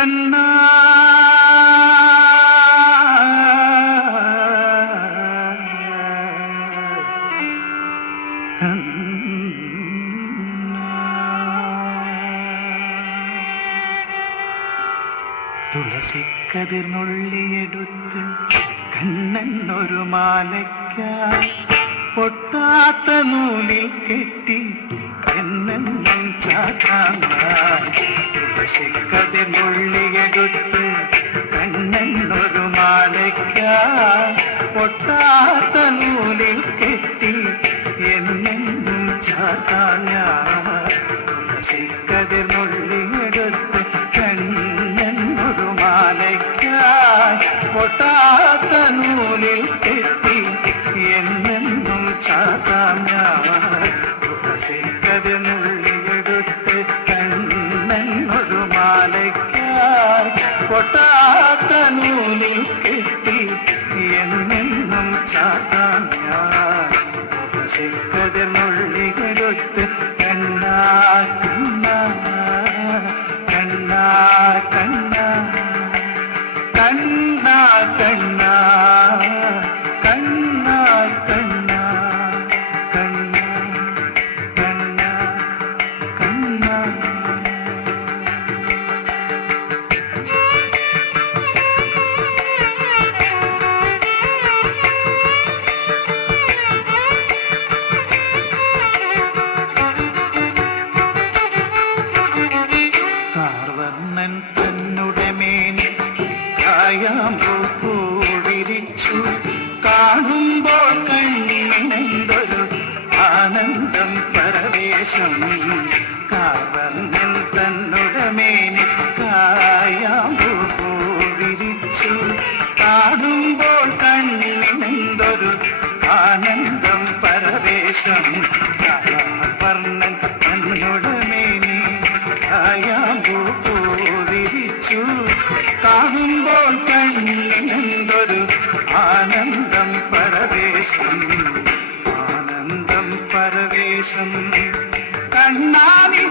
കണ്ണാ തുളസിക്കതിർന്നുള്ളിയെടുത്ത് കണ്ണൻ ഒരു മാലയ്ക്കായി പൊട്ടാത്ത നൂലിൽ കെട്ടി എന്നെന്നും ചാത്താങ്ങായി. തുളസിക്കതിർന്നുള്ളിയെടുത്ത് കണ്ണൻ ഒരു മാലയ്ക്കായി പൊട്ടാത്ത നൂലിൽ കെട്ടി എന്നെന്നും ചാത്താങ്ങായി. തുളസിക്കതിർന്നുള്ളിയെടുത്ത് പൊട്ടാത്ത നൂലിൽ കെട്ടി എന്നെന്നും ചാത്താം ഞാൻ. തുളസിക്കതിർന്നുള്ളിയെടുത്ത് കണ്ണൻ ഒരു മാലയ്ക്കായി പൊട്ടാത്ത നൂലിൽ കെട്ടി എന്നെന്നും ചാത്താം ഞാൻ. തുളസിക്കതിർന്നുള്ളിയെടുത്ത് കണ്ണാ കണ്ണാ കണ്ണാ കണ്ണാ കണ്ണാ കണ്ണാ കണ്ണാ കണ്ണാ കണ്ണാ കണ്ണാ കണ്ണാ. കാർവർണ്ണൻ തന്നുടെ മേനി വിരിച്ചു കാണുമ്പോൾ കണ്ണിനെന്തൊരു ആനന്ദം പരവേശം. കാർവർണ്ണൻ തന്നുടെ മേനി കായാമ്പൂ വിരിച്ചു കാണുമ്പോൾ കണ്ണിനെന്തൊരു ആനന്ദം പരവേശം. കാർവർണ്ണൻ തന്നുടെ മേനി കായാമ്പൂ വിരിച്ചു കാണുമ്പോൾ കണ്ണിനെന്തൊരു ആനന്ദം പരവേശം. ആനന്ദം പരവേശം. കണ്ണാനി